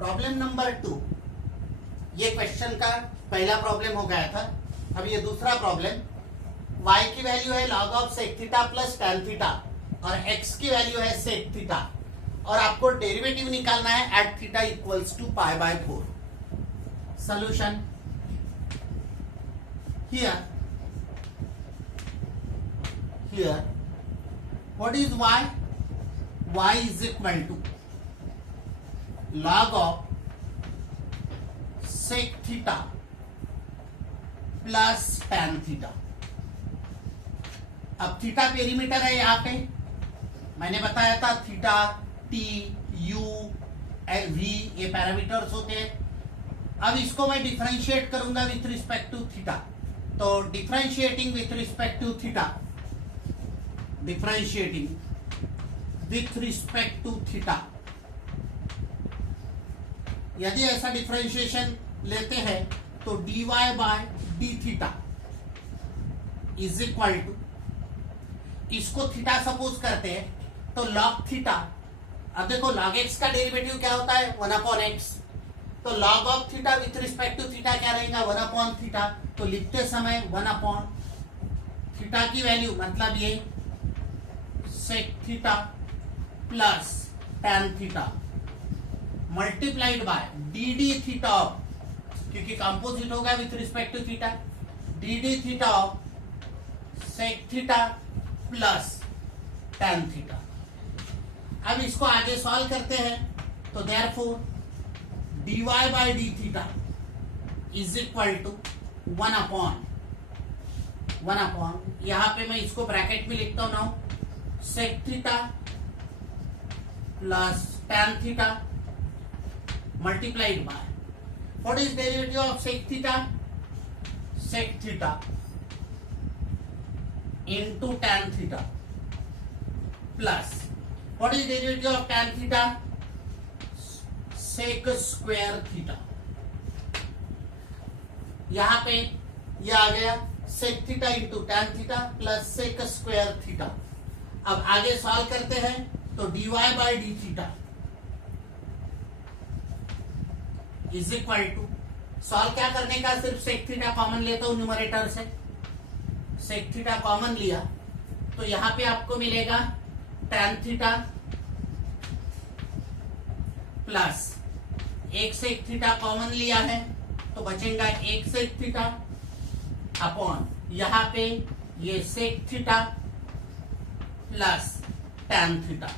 Problem number 2, ये question का पहला प्रॉब्लम हो गया था। अब ये दूसरा प्रॉब्लम, y की वैल्यू है log of sec theta plus tan theta और x की वैल्यू है sec थीटा और आपको डेरिवेटिव निकालना है at theta equals to pi by 4। Solution here what is y? Y is equal to log of sec theta plus tan theta. अब theta perimeter है यहां पे, मैंने बताया था थीटा, टी, यू, वी ये पैरामीटर्स होते हैं। अब इसको मैं डिफरेंशिएट करूंगा विथ रिस्पेक्ट टू थीटा, तो differentiating with respect to theta, differentiating with respect to theta, यदि ऐसा डिफरेंशिएशन लेते हैं तो dy by D theta is equal to, इसको थीटा सपोज करते हैं तो log थीटा। अब देखो log x का डेरिवेटिव क्या होता है 1/x, तो log of theta with respect to theta क्या रहेगा 1/थीटा। तो लिखते समय 1/थीटा की वैल्यू मतलब ये sec theta plus tan theta multiplied by D D theta of, क्योंकि कंपोजिट होगा with respect to theta, D D theta of sec theta plus tan theta. अब इसको आगे सॉल्व करते हैं तो therefore dy by D theta is equal to 1/, यहां पे मैं इसको ब्रैकेट में लिखता हूं ना, sec theta plus tan theta multiplied by what is derivative of sec theta? Sec theta into tan theta plus what is derivative of tan theta? Sec square theta। यहां पे ये आ गया sec theta into tan theta plus sec square theta। अब आगे solve करते हैं तो dy by d theta is equal to, solve क्या करने का, सिर्फ सेक थीटा कॉमन लेता हूं न्यूमरेटर से, सेक थीटा कॉमन लिया तो यहां पे आपको मिलेगा tan थीटा प्लस एक सेक थीटा कॉमन लिया है तो बचेगा एक सेक थीटा अपॉन यहां पे ये sec theta plus tan theta.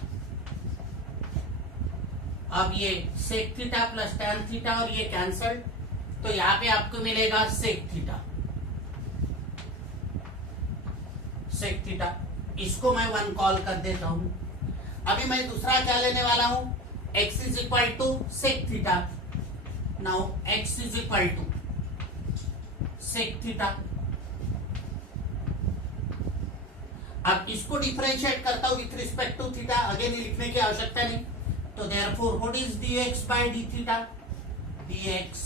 अब ये sec theta plus tan theta और ये कैंसल, तो यहां पे आपको मिलेगा सेक थीटा, सेक थीटा। इसको मैं 1 कॉल कर देता हूं। अभी मैं दूसरा क्या लेने वाला हूं, x is equal to sec theta. Now x is equal to sec theta. अब इसको डिफरेंशिएट करता हूं with respect to theta, again लिखने की आवश्यकता नहीं, तो therefore what is dx by d theta? Dx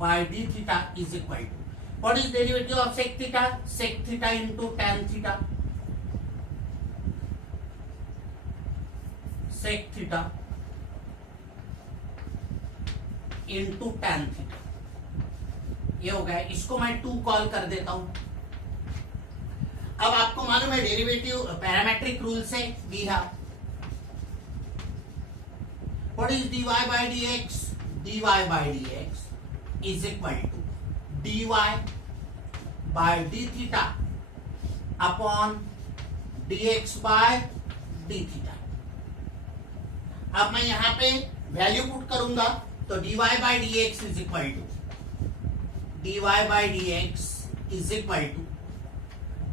by d theta is equal to what is derivative of sec theta? Sec theta into tan theta, sec theta into tan theta। ये हो गया, इसको मैं 2 कॉल कर देता हूं। अब आपको मालूम है डेरिवेटिव पैरामेट्रिक रूल से we have what is dy by dx? dy by dx is equal to dy by d theta upon dx by d theta। अब मैं यहां पे वैल्यू पुट करूंगा तो dy by dx is equal to dy by dx is equal to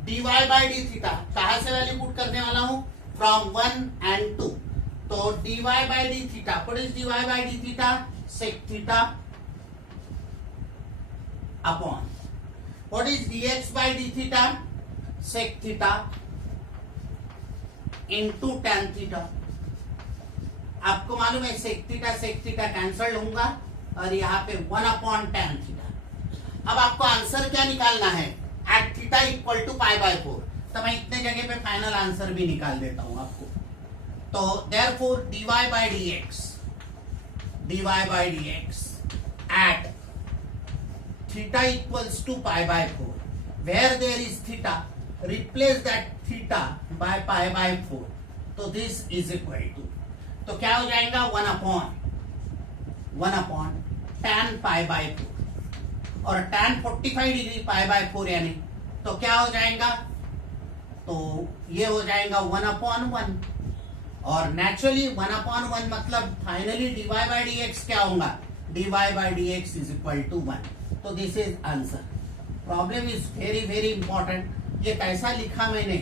dy by d theta। कहां से value put करने वाला हूं, फ्रॉम 1 and 2, तो dy by d theta, what is dy by d theta? Sec theta upon what is dx by d theta? Sec theta into tan theta। आपको मालूम है sec theta cancel होगा और यहाँ पे 1/tan theta। अब आपको आंसर क्या निकालना है, at theta equal to pi by 4, तो मैं इतने जगह पे फाइनल आंसर भी निकाल देता हूं आपको। तो therefore dy by dx dy by dx at theta equals to pi by 4. Where there is theta, replace that theta by pi by 4. तो this is equal to, तो क्या हो जाएगा 1 upon tan pi by 4 और tan 45 degree pi by 4 यानी तो क्या हो जाएगा, तो ये हो जाएगा 1/1 और नेचुरली 1/1 मतलब फाइनली dy by dx क्या होगा, dy by dx is equal to 1. तो this is answer. Problem is very very important. ये कैसा लिखा मैंने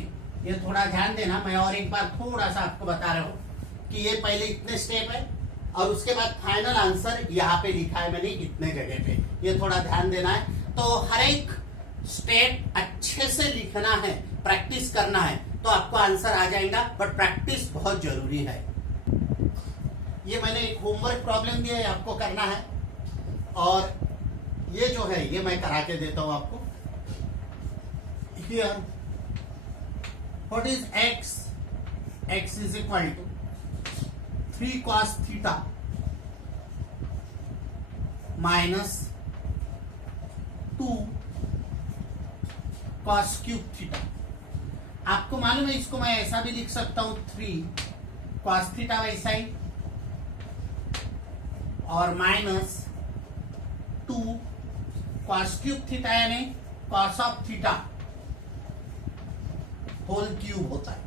ये थोड़ा ध्यान देना. मैं और एक बार थोड़ा सा आपको बता रहा हूँ कि ये पहले इतने स्टेप है और उसके बाद फाइनल आंसर यहाँ पे लिखा है मैंने इतने जगह पे. ये थोड़ा ध्यान देना है. तो हर एक स्टेप अच्छे से लिखना है, प्रैक्टिस करना है तो आपको आंसर आ जाएगा. बट प्रैक्टिस बहुत जरूरी है. ये मैंने एक होमवर्क प्रॉब्लम दिया है आपको करना है और ये जो है ये मैं करा के देता हूं आपको. Here what is x? x is equal to 3 cos theta minus 2 cos cube theta. आपको मालूम है इसको मैं ऐसा भी लिख सकता हूं 3 cos थीटा वैसा ही और माइनस 2 cos क्यूब थीटा यानी cos of theta whole cube होता है.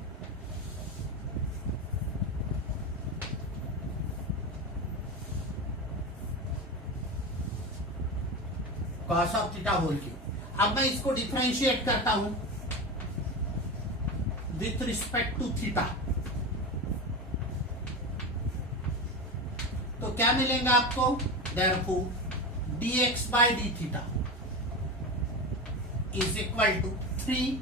cos of theta whole cube. अब मैं इसको डिफरेंशिएट करता हूं विथ रिस्पेक्ट टू थीटा. तो क्या मिलेगा आपको, therefore dx by d theta is equal to 3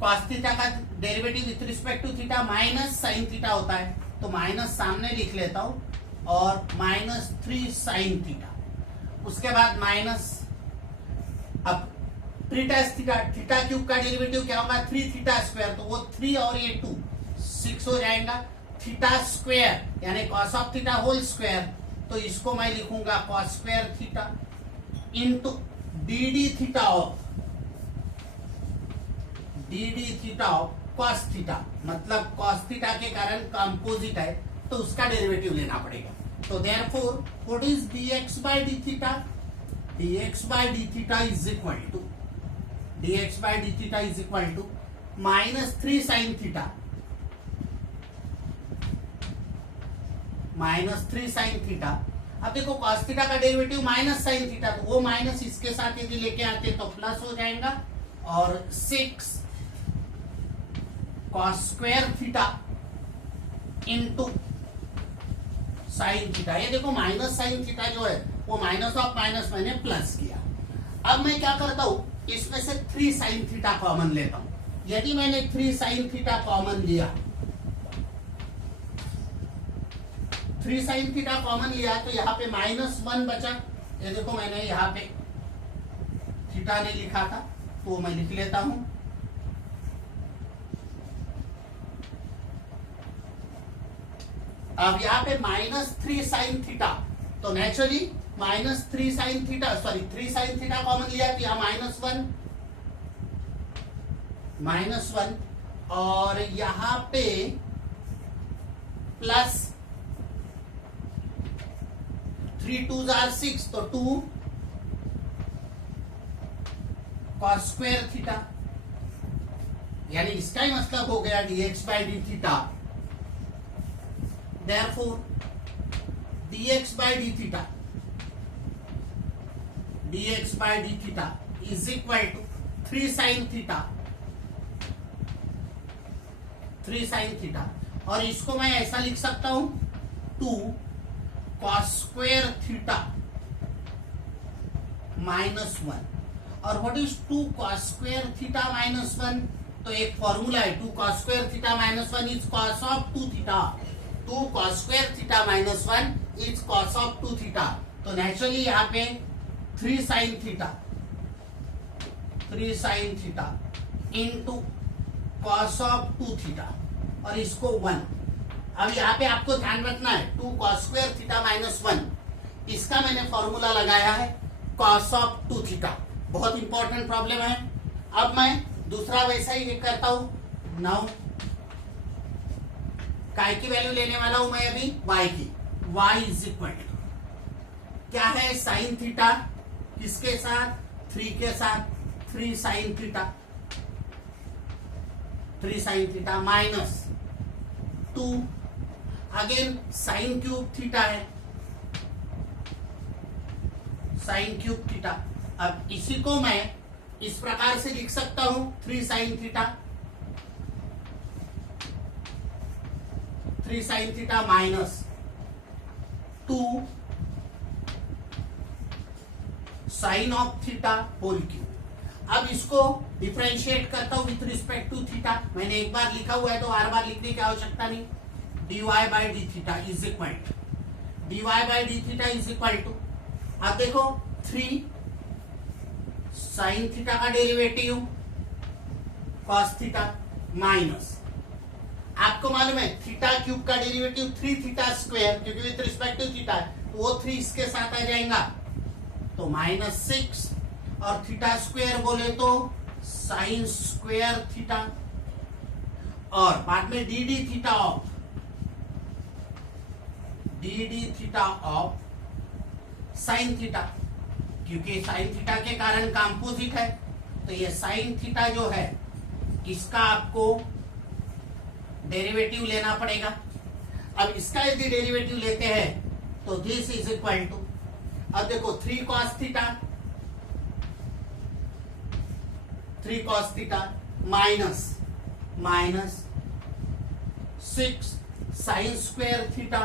cos theta का derivative with respect to theta minus sine theta होता है तो माइनस सामने लिख लेता हूं और माइनस 3 साइन थीटा. उसके बाद माइनस अब 3 टैस थीटा, थीटा क्यूब का डेरिवेटिव क्या होगा 3 थीटा स्क्वायर. तो वो 3 और ये 2 6 हो जाएगा. थीटा स्क्वायर यानी cos of theta whole square. तो इसको मैं लिखूंगा cos square theta into D theta of cos theta. मतलब cos थीटा के कारण कंपोजिट है तो उसका डेरिवेटिव लेना पड़ेगा. तो therefore what is dx by d theta? dx by d theta is equal to minus 3 sine theta अब देखो cos थीटा का डेरिवेटिव माइनस साइन थीटा तो वो माइनस इसके साथ यदि लेके आते तो प्लस हो जाएगा और 6 cos square theta into sine theta. ये देखो माइनस साइन थीटा जो है वो माइनस ऑफ माइनस मैंने प्लस किया. अब मैं क्या करता हूं इसमें से 3 साइन थीटा कॉमन लेता हूं. यदि मैंने 3 साइन थीटा कॉमन लिया 3 साइन थीटा कॉमन लिया तो यहाँ पे -1 बचा. ये देखो मैंने यहाँ पे थीटा नहीं लिखा था तो मैं लिख लेता हूं. अब यहाँ पे -3 साइन थीटा तो naturally -3 sine theta 3 sine theta common लिया तो यहाँ -1 और यहाँ पे प्लस 3 2s are 6 तो 2 cos स्क्वायर थीटा यानी इसका ही मतलब हो गया dx by d theta. Therefore dx by d theta is equal to 3 sin theta और इसको मैं ऐसा लिख सकता हूं 2 cos स्क्वायर थीटा -1. और what is 2 cos square theta -1? तो एक फॉर्मूला है 2 cos square theta -1 is cos of 2 theta. 2 cos square theta -1 is cos of 2 theta. तो नेचुरली यहाँ पे 3 sin theta into cos of 2 theta और इसको 1 अब यहाँ पे आपको ध्यान रखना है 2 cos स्क्वायर थीटा माइनस 1, इसका मैंने फॉर्मूला लगाया है cos ऑफ 2 थीटा। बहुत इंपॉर्टेंट प्रॉब्लम है। अब मैं दूसरा वैसा ही करता हूं। नाउ काय की वैल्यू लेने वाला हूं मैं अभी y की। y इज इक्वल टू क्या है, साइन थीटा किसके साथ, 3 के साथ, 3 sine theta, 3 sine theta minus 2 again sine cube theta है, साइन क्यूब थीटा। अब इसी को मैं इस प्रकार से लिख सकता हूं 3 sine theta, 3 sine theta minus 2 sine of theta whole cube. अब इसको डिफरेंशिएट करता हूं विथ रिस्पेक्ट टू थीटा। मैंने एक बार लिखा हुआ है तो बार बार लिखने की आवश्यकता नहीं। dy by D theta is equal to, dy by D theta is equal to, अब देखो 3 साइन थीटा का डेरिवेटिव कॉस थीटा माइनस, आपको मालूम है थीटा क्यूब का डेरिवेटिव 3 थीटा स्क्वायर, क्योंकि विथ रिस्पेक्ट टू थीटा है तो वो 3 इसके साथ आ जाएगा तो -6, और थीटा स्क्वायर बोले तो साइन स्क्वायर थीटा, और बाद में D D theta of, D D theta of sine theta, क्योंकि साइन थीटा के कारण कंपोजिट है तो ये साइन थीटा जो है इसका आपको डेरिवेटिव लेना पड़ेगा। अब इसका यदि डेरिवेटिव लेते हैं तो दिस इज इक्वल टू, अब देखो 3 cos theta, 3 cos theta minus 6 sine square theta,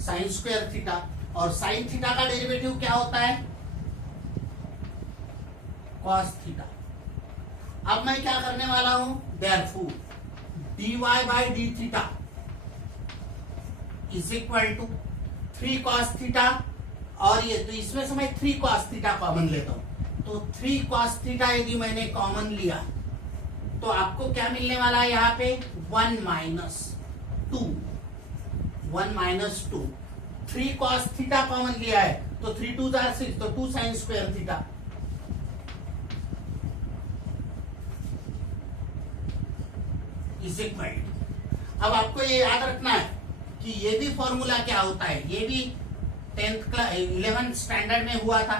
sine square theta, और साइन थीटा का डेरिवेटिव क्या होता है, cos थीटा। अब मैं क्या करने वाला हूं, therefore dy by D theta is equal to 3 cos theta, और ये तो इसमें से मैं 3 cos थीटा कॉमन लेता हूं, तो 3 cos थीटा यदि मैंने कॉमन लिया तो आपको क्या मिलने वाला है यहाँ पे 1 minus 2, 1 minus 2, 3 cos theta common लिया है तो 3 2 6, तो 2 sine square theta is equal. अब आपको ये याद रखना है कि ये भी फॉर्मूला क्या होता है, ये भी 10th क्लास 11th स्टैंडर्ड में हुआ था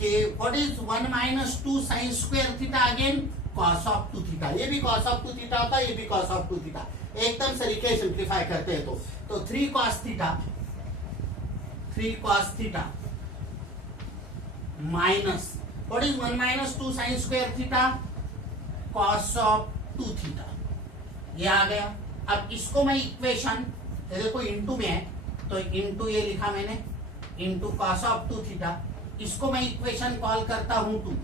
कि what is 1 minus 2 sine square theta again cos of 2 theta, ये भी cos ऑफ 2 थीटा होता है, ये भी cos ऑफ 2 थीटा, एकदम सरीके सिंप्लीफाई करते हैं तो 3 cos theta, 3 cos theta minus what is 1 minus 2 sine square theta cos of 2 theta, ये आ गया। अब इसको मैं इक्वेशन देखो इनटू में है तो इनटू ये लिखा मैंने, इनटू cos ऑफ 2 थीटा, इसको मैं इक्वेशन कॉल करता हूं 2।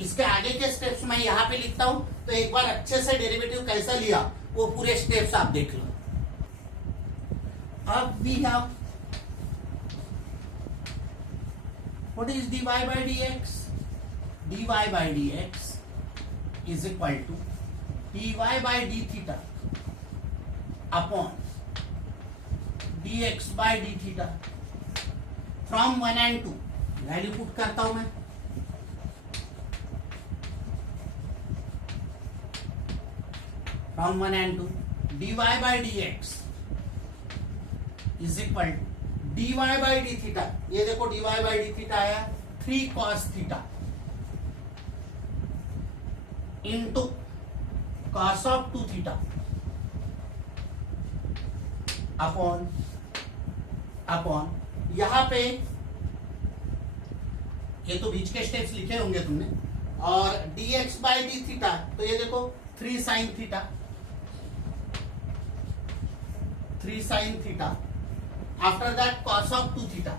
इसके आगे के स्टेप्स मैं यहां पे लिखता हूं, तो एक बार अच्छे से डेरिवेटिव कैसा लिया वो पूरे स्टेप्स आप देख लो। अब we have what is dy by dx, dy by dx is equal to dy by D theta upon dx by D theta from 1 and 2, value put करता हूं मैं, from 1 and 2 dy by dx is equal to dy by D theta, ये देखो dy by D theta आया 3 cos theta into cos of 2 theta upon यहां पे ये तो बीच के स्टेप्स लिखे होंगे तुमने, और dx बाई डी थीटा, तो ये देखो 3 sine theta, 3 sine theta, after that cos of 2 theta.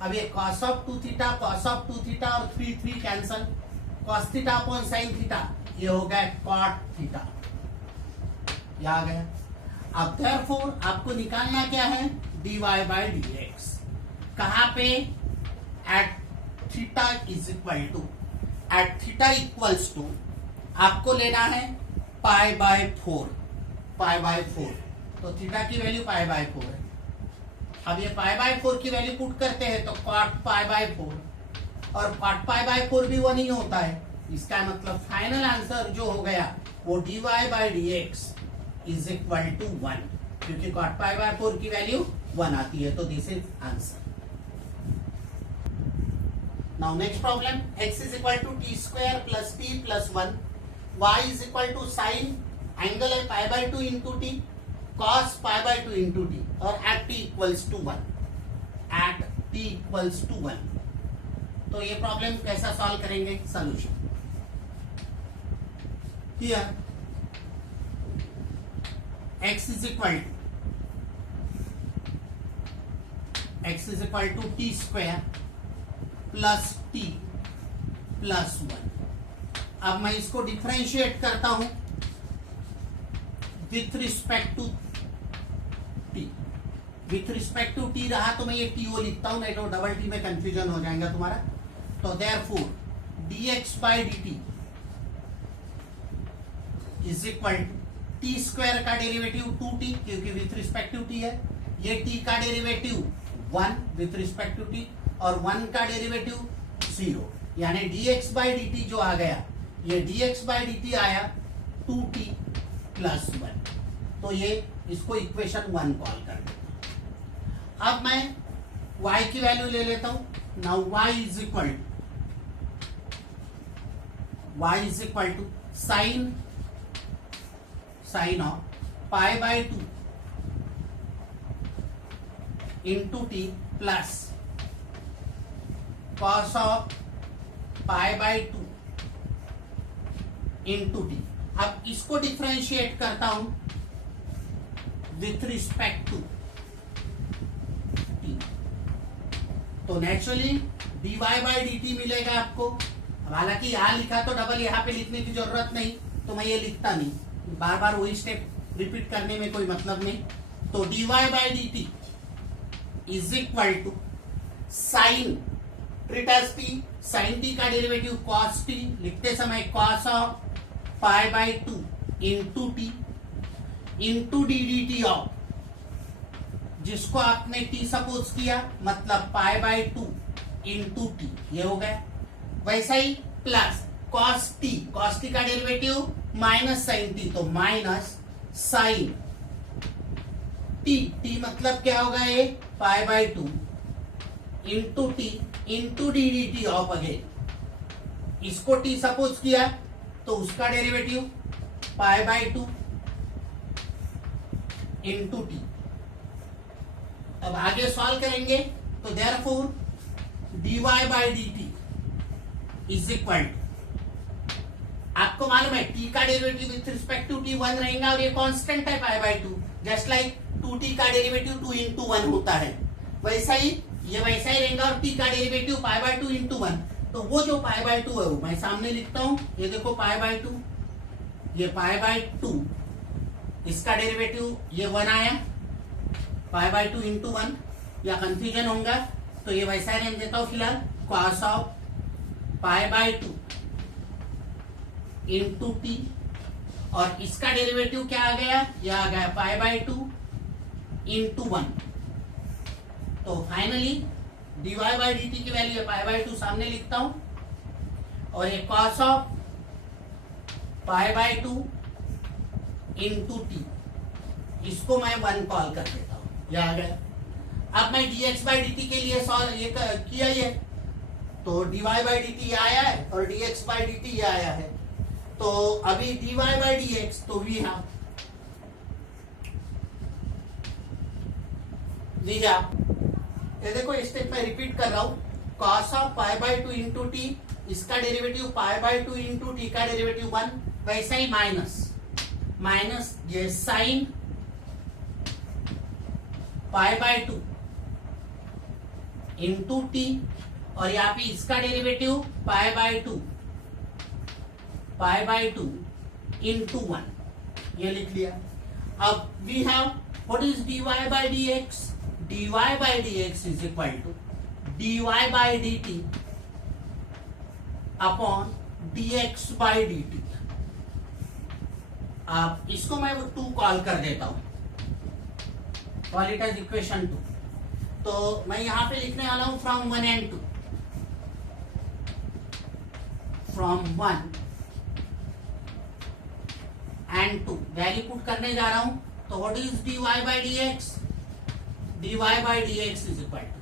अब ये cos of 2 theta, cos of 2 theta और 3 cancel, cos theta upon sine theta, ये हो गया cot थीटा, ये आ गया। अब देयरफॉर आपको निकालना क्या है, dy बाई dx, कहां पे, at theta is equal to at theta equals to आपको लेना है पाई बाय 4, तो थीटा की वैल्यू पाई बाय 4 है। अब ये पाई बाय 4 की वैल्यू पुट करते हैं तो कॉट पाई बाय 4, और कॉट पाई बाय 4 भी 1 ही होता है। इसका मतलब फाइनल आंसर जो हो गया वो dy by dx is equal to 1, क्योंकि कॉट पाई बाय 4 की वैल्यू 1 आती है। तो this is answer. Now next problem, x is equal to T square plus T plus 1, y is equal to sine angle है pi by 2 into T, cos pi by 2 into T, और at t equals to 1, at t equals to 1। तो ये problem कैसा solve करेंगे? Solution here x is equal to T square plus T plus 1। अब मैं इसको differentiate करता हूं with respect to T. With respect to T रहा तो मैं ये टी ओ लिखता हूं, नहीं तो डबल टी में कंफ्यूजन हो जाएगा तुम्हारा। तो therefore dx by dt is equal to T square का डेरिवेटिव 2t, क्योंकि विथ रिस्पेक्ट टू टी है, ये t का derivative 1 with respect to T, और 1 का डेरिवेटिव 0, यानी dx बाय dt जो आ गया, ये dx बाय dt आया 2t प्लस 1। तो ये इसको इक्वेशन 1 कॉल कर देता हूं। अब मैं y की वैल्यू ले लेता हूं। Now y is equal to sine of pi by 2 into T plus cos of pi by 2 into T. अब इसको डिफरेंशिएट करता हूं विथ रिस्पेक्ट टू टी, तो नेचुरली dy बाय dt मिलेगा आपको। हालांकि यहां लिखा तो डबल यहां पे लिखने की जरूरत नहीं, तो मैं ये लिखता नहीं, बार बार वही स्टेप रिपीट करने में कोई मतलब नहीं। तो dy by dt is equal to sine treat as T, sine T का डेरिवेटिव कॉस टी, लिखते समय cos of pi by 2 into T into D D T of, जिसको आपने टी सपोज किया, मतलब पाई बाय 2 इंटू टी, ये हो गया। वैसा ही प्लस कॉस टी का डेरिवेटिव माइनस साइन टी, तो माइनस साइन टी मतलब क्या होगा, ये pi by 2 into T into D D T of again, इसको टी सपोज किया तो उसका derivative pi by 2 into T. अब आगे सॉल्व करेंगे तो therefore dy by dt is equal to, आपको मालूम है t का derivative with respect to t 1 रहेगा, और ये कांस्टेंट है pi by 2, just like 2t का डेरिवेटिव 2 इंटू 1 होता है, वैसा ही ये वैसा ही रहेगा। और t का डेरिवेटिव पाई बाय 2 इंटू 1, तो वो जो पाई बाय 2 है वो मैं सामने लिखता हूं, ये देखो पाई बाय 2, ये पाई बाय 2, इसका डेरिवेटिव ये 1 आया, पाई बाय 2 इंटू 1, या कंफ्यूजन होगा तो ये वैसा ही रहने देता हूं फिलहाल, cos of pi by 2 into T, और इसका डेरिवेटिव क्या आ गया, यह आ गया पाई बाय 2 इंटू 1। तो फाइनली dy बाय dt की वैल्यू है पाई बाय 2, सामने लिखता हूं, और ये cos of pi by 2 into T, इसको मैं 1 कॉल कर देता हूं, यह आ गया। अब मैं dx बाय dt के लिए सॉल्व ये किया है, तो dy बाय dt ये आया है और dx बाय dt ये आया है। तो अभी dy बाय dx, तो वी ये देखो स्टेप में रिपीट कर रहा हूं, cos of pi by 2 into T, इसका derivative pi by 2 into T का डेरिवेटिव 1, वैसा ही माइनस ये sine pi by 2 into T, और यहाँ पे इसका डेरिवेटिव पाई बाय 2 इंटू 1, ये लिख लिया। अब we have what is dy by dx, dy by dx is equal to dy by dt upon dx by dt। अब इसको मैं 2 कॉल कर देता हूं, कॉल इट एज इक्वेशन 2। तो मैं यहां पे लिखने वाला हूं from 1 and 2, from 1 and 2 value put करने जा रहा हूं। तो what is dy by dx? dy by dx is equal to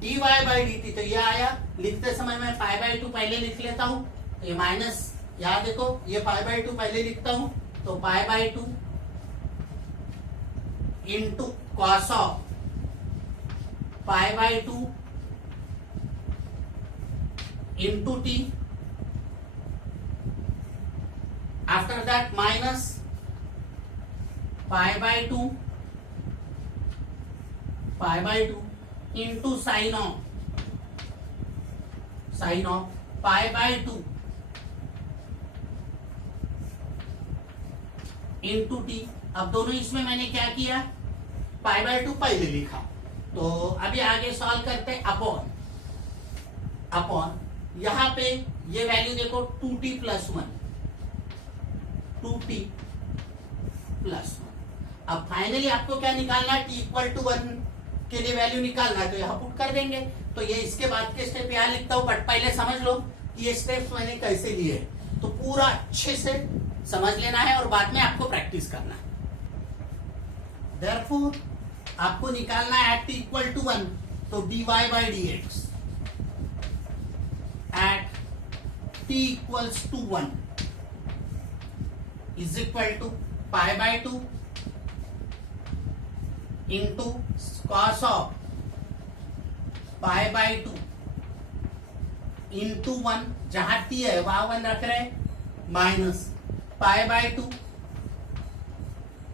dy by dt। तो ये आया, लिखते समय मैं पाई बाई 2 पहले लिख लेता हूं, तो ये माइनस, यहां देखो ये पाई बाई 2 पहले लिखता हूं, तो पाई by 2 into cos of pi by 2 into T, after that minus pi by 2 into sine of pi by 2 into T. अब दोनों इसमें मैंने क्या किया, पाई बाई 2 पहले लिखा। तो अभी आगे सॉल्व करते हैं, अपॉन यहां पे ये वैल्यू देखो 2t प्लस 1, 2t प्लस 1। अब फाइनली आपको क्या निकालना है, t इक्वल टू 1 के लिए वैल्यू निकालना है, तो यहां पुट कर देंगे। तो ये इसके बाद के स्टेप यहां लिखता हूं, बट पहले समझ लो कि ये स्टेप्स मैंने कैसे लिए, तो पूरा अच्छे से समझ लेना है और बाद में आपको प्रैक्टिस करना है। Therefore, आपको निकालना है एट t इक्वल टू 1, तो dy by dx at t equals to 1 is equal to pi by 2 into cos of pi by 2 into 1, जहां t है वहां 1 रख रहे हैं, minus pi by 2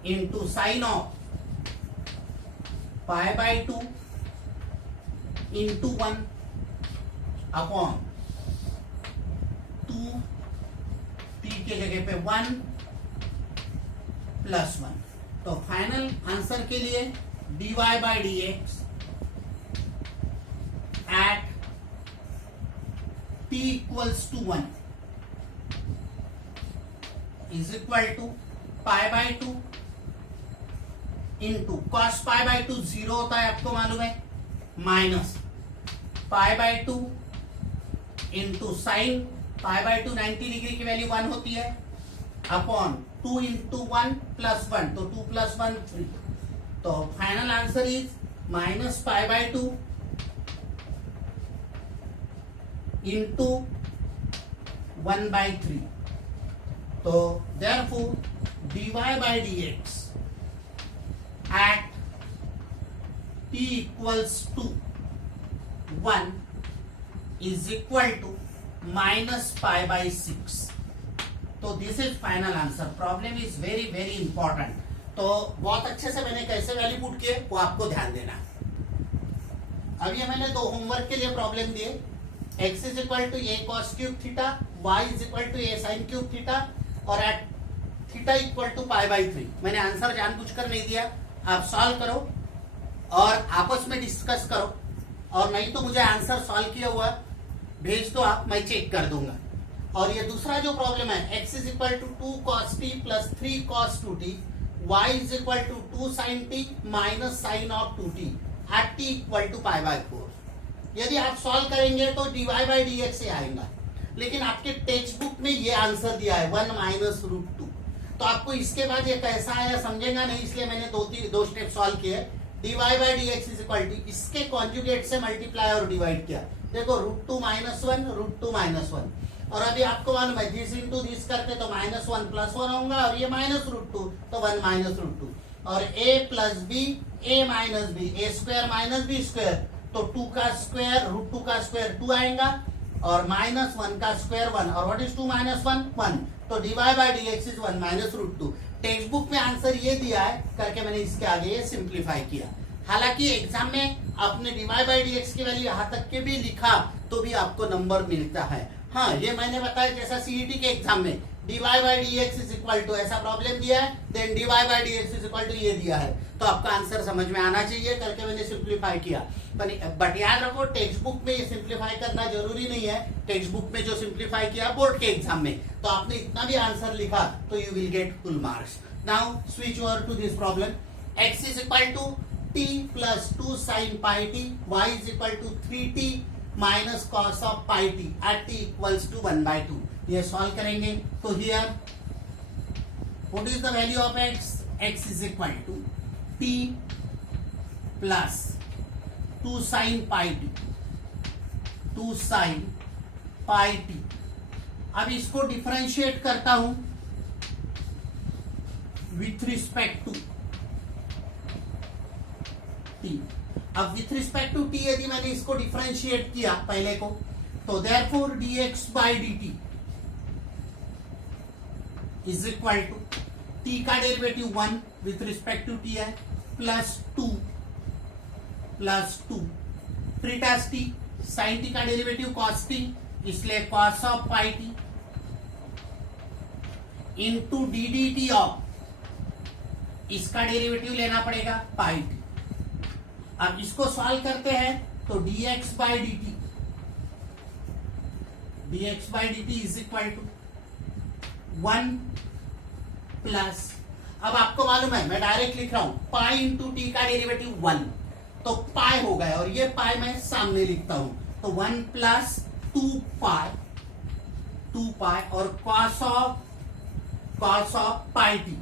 into sine of pi by 2 into 1 upon 2 t के जगह पे 1 प्लस 1। तो फाइनल आंसर के लिए dy by dx at t equals to 1 is equal to pi by 2 into cos pi by 2 0 होता है, आपको मालूम है, minus pi by 2 into sine pi by 2 90 degree की वैल्यू 1 होती है, अपॉन 2 इंटू 1 प्लस 1, तो 2 प्लस 1 3। तो final answer is minus pi by 2 into 1 by 3। तो therefore dy by dx at t equals to 1 is equal to minus pi by 6। तो this is final answer. Problem is very very important. तो बहुत अच्छे से मैंने कैसे value put किए वो आपको ध्यान देना। अब ये मैंने 2 होमवर्क के लिए प्रॉब्लम दिए, x is equal to a cos cube theta, y is equal to a sin cube theta, और at theta equal to pi by 3। मैंने आंसर जानबूझकर नहीं दिया, आप सॉल्व करो और आपस में डिस्कस करो, और नहीं तो मुझे आंसर सॉल्व किया हुआ भेज दो आप, मैं चेक कर दूंगा। और ये दूसरा जो प्रॉब्लम है, x is equal to 2 cos t plus 3 cos 2t, y is equal to 2 sin t minus sine of 2t at t equal to pi by 4। यदि आप सॉल्व करेंगे तो dy बाई dx से आएगा, लेकिन आपके टेक्स्ट बुक में ये आंसर दिया है 1 माइनस रूट 2। तो आपको इसके बाद ये कैसा आया समझेगा नहीं, इसलिए मैंने 2 स्टेप सॉल्व किए। dy by dx is equal to इसके कॉन्जुगेट से मल्टीप्लाई और डिवाइड किया, देखो रूट 2 माइनस 1 रूट 2 माइनस 1, और अभी आपको मालूम है दिस इंटू दिस करते तो माइनस 1 प्लस 1 होगा, और ये माइनस रूट 2 तो 1 माइनस रूट 2, और a plus b a minus b a square minus b square, तो 2 का स्क्वायर रूट 2 का स्क्वायर 2 आएगा, और माइनस 1 का स्क्वायर 1, और व्हाट इज 2 माइनस 1 1, तो dy by dx is 1 minus root 2। Text book में आंसर ये दिया है करके मैंने इसके आगे ये सिंप्लीफाई किया। हालांकि एग्जाम में आपने dy बाई dx की वैल्यू यहाँ तक के भी लिखा तो भी आपको नंबर मिलता है। हाँ, ये मैंने बताया जैसा सीईटी के एग्जाम में dy by dx is equal to, ऐसा प्रॉब्लम दिया है, then dy by dx is equal to ये दिया है, तो आपका आंसर समझ में आना चाहिए। करके मैंने सिंप्लीफाई किया, बट याद रखो टेक्स्ट बुक में ये सिंप्लीफाई करना जरूरी नहीं है। टेक्स्ट बुक में जो सिंप्लीफाई किया बोर्ड के एग्जाम में, तो आपने इतना भी आंसर लिखा तो you will get full marks. Now switch over to this problem. x is equal to t plus 2 sin pi t, y is equal to 3t minus cos of pi t at t equals to 1/2। ये solve करेंगे तो here what is the value of x? x is equal to t plus 2 sin pi t, 2 sin pi t। अब इसको differentiate करता हूं with respect to t। अब with respect to t यदि मैंने इसको डिफरेंशिएट किया पहले को, तो therefore dx by dt is equal to t का derivative 1 with respect to t है, प्लस 2 ट्रीटास t, साइन t का डेरिवेटिव cos t, इसलिए cos of pi t into D D T of, इसका डेरिवेटिव लेना पड़ेगा पाई t। अब इसको सॉल्व करते हैं तो dx by dt is equal to 1 plus, अब आपको मालूम है मैं डायरेक्ट लिख रहा हूं, पाई इंटू टी का डेरिवेटिव 1, तो पाई हो गया, और ये पाई मैं सामने लिखता हूं, तो 1 प्लस 2 पाई और कॉस ऑफ पाई टी,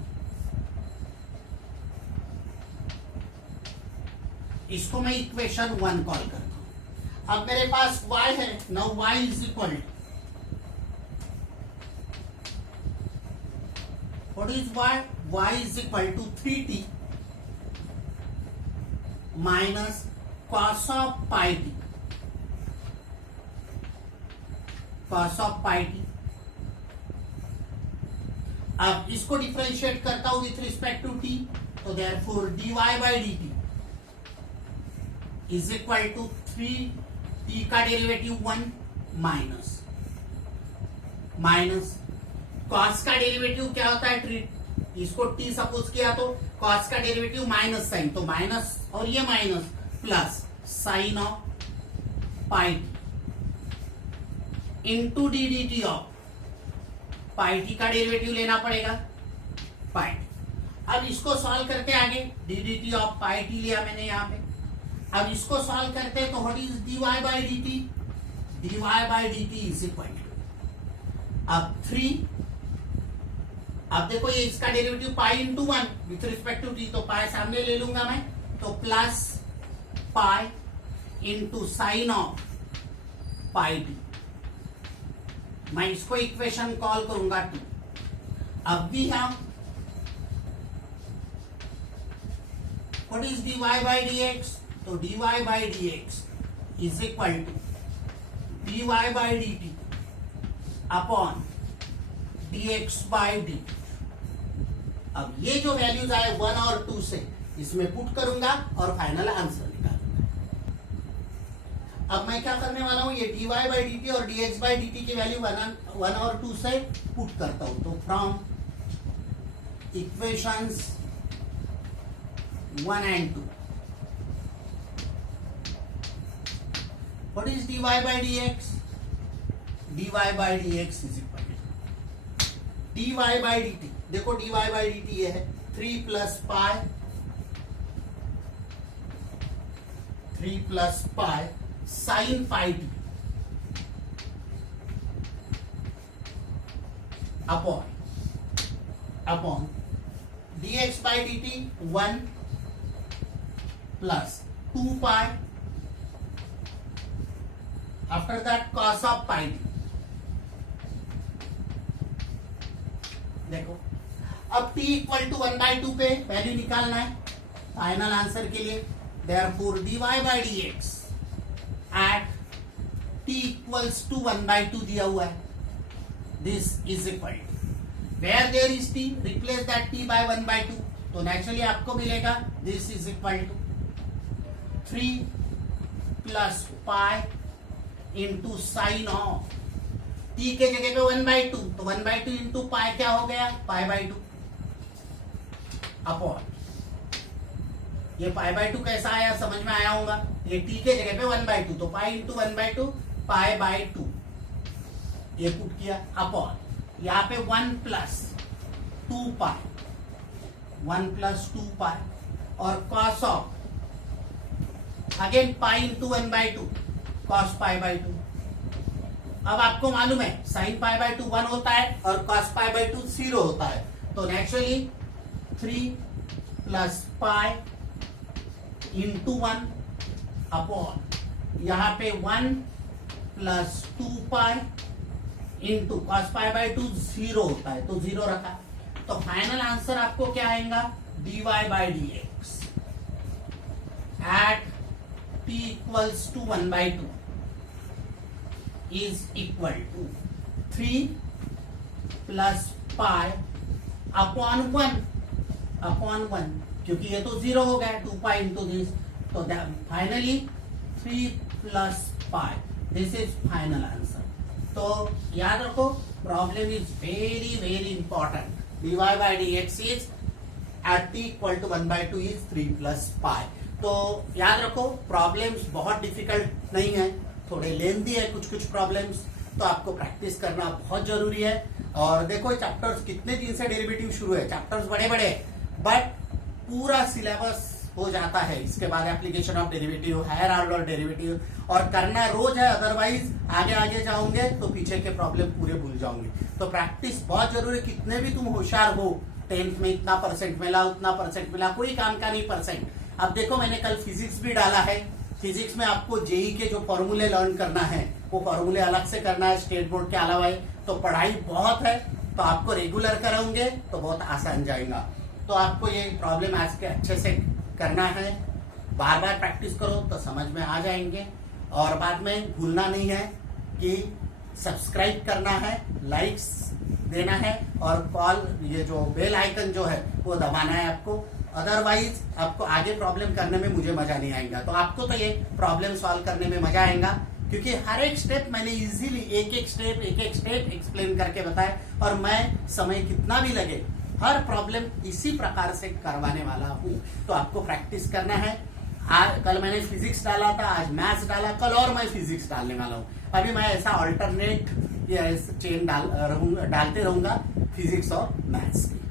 इसको मैं इक्वेशन 1 कॉल करता हूं। अब मेरे पास y है, now y is equal, what is y? y is equal to 3t minus cos of pi t, अब इसको डिफरेंशिएट करता हूं विथ रिस्पेक्ट टू t, तो therefore dy by dt is equal to 3t का derivative 1 minus cos का derivative क्या होता है, इसको t सपोज किया तो कॉस का डेरिवेटिव माइनस साइन, तो माइनस और ये minus plus sign of pi into D D T of pi T का डेरिवेटिव लेना पड़ेगा पाई। अब इसको सॉल्व करते आगे, D D T of pi T लिया मैंने यहां पे। अब इसको सॉल्व करते हैं तो what is dy by dt? dy by dt is equal to, अब 3, अब देखो ये इसका derivative pi into 1 with respect to t, तो पाई सामने ले लूंगा मैं, तो plus pi into sine of pi t, मैं इसको इक्वेशन कॉल करूंगा 2। अब भी हम what is dy by dx? तो dy by dx is equal to dy by dt upon dx by dt। अब ये जो वैल्यूज आए 1 और 2 से, इसमें पुट करूंगा और फाइनल आंसर निकालूंगा। अब मैं क्या करने वाला हूं, ये dy बाई dt और dx बाई dt की वैल्यू 1 और 2 से पुट करता हूं, तो from equations 1 and 2, what is dy by dx? dy by dx is equal to dy by dt, देखो dy by dt ये है 3 plus pi sine pi T upon dx by dt 1 plus 2 pi, after that cos of pi T. देखो अब t equal to 1/2 पे value निकालना है final answer के लिए, therefore dy by dx at t equals to 1/2 दिया हुआ है, this is equal to where there is t, replace that t by 1/2, तो नेचुरली आपको मिलेगा this is equal to 3 plus pi into sine of t के जगह पे 1/2, तो 1/2 इंटू पाई क्या हो गया, π/2 अपॉन, ये π/2 कैसा आया समझ में आया होगा, ये टी के जगह पे 1/2, तो पाई इंटू 1/2 π/2 ये पुट किया, अपॉन यहाँ पे 1 प्लस 2 पाई, 1 प्लस 2 पाई, और cos of again pi into 1/2 cos π/2। अब आपको मालूम है साइन π/2 1 होता है और कॉस π/2 0 होता है, तो naturally 3 plus pi into 1 upon यहाँ पे 1 प्लस 2 पाई इंटू कॉस π/2 0 होता है, तो 0 रखा, तो फाइनल आंसर आपको क्या आएगा, dy/dx at t equals to 1/2 is equal to 3 plus pi upon 1, क्योंकि ये तो 0 हो गया, 2 पाई इंटू दिस, तो finally 3 plus pi, this is final answer. तो याद रखो problem is very very important, dy/dx is at t equal to 1/2 is 3 plus pi. तो याद रखो प्रॉब्लम्स बहुत डिफिकल्ट नहीं है, थोड़े लेंथी है कुछ प्रॉब्लम्स, तो आपको प्रैक्टिस करना बहुत जरूरी है। और देखो चैप्टर्स कितने दिन से डेरिवेटिव शुरू है, चैप्टर्स बड़े बड़े, बट पूरा सिलेबस हो जाता है, इसके बाद application of derivative, higher order derivative, और करना रोज है, अदरवाइज आगे आगे जाओगे तो पीछे के प्रॉब्लम पूरे भूल जाओगे। तो प्रैक्टिस बहुत जरूरी, कितने भी तुम होशियार हो, 10th में इतना परसेंट मिला, उतना परसेंट मिला, कोई काम का नहीं परसेंट। अब देखो मैंने कल फिजिक्स भी डाला है, फिजिक्स में आपको जेई के जो फॉर्मूले लर्न करना है वो फॉर्मूले अलग से करना है, स्टेट बोर्ड के अलावा है, तो पढ़ाई बहुत है, तो आपको रेगुलर कराओगे तो बहुत आसान जाएगा। तो आपको ये प्रॉब्लम आज के अच्छे से करना है, बार बार प्रैक्टिस करो तो समझ में आ जाएंगे। और बाद में भूलना नहीं है कि सब्सक्राइब करना है, लाइक्स देना है, और कॉल ये जो बेल आइकन जो है वो दबाना है आपको, अदरवाइज आपको आगे प्रॉब्लम करने में मुझे मजा नहीं आएगा। तो आपको तो ये प्रॉब्लम सॉल्व करने में मजा आएगा, क्योंकि हर एक स्टेप मैंने इजीली एक एक स्टेप एक्सप्लेन करके बताया, और मैं समय कितना भी लगे हर प्रॉब्लम इसी प्रकार से करवाने वाला हूँ। तो आपको प्रैक्टिस करना है। कल मैंने फिजिक्स डाला था, आज मैथ्स डाला, कल और मैं फिजिक्स डालने वाला हूँ। अभी मैं ऐसा ऑल्टरनेट चेन डालते रहूंगा फिजिक्स और मैथ्स की।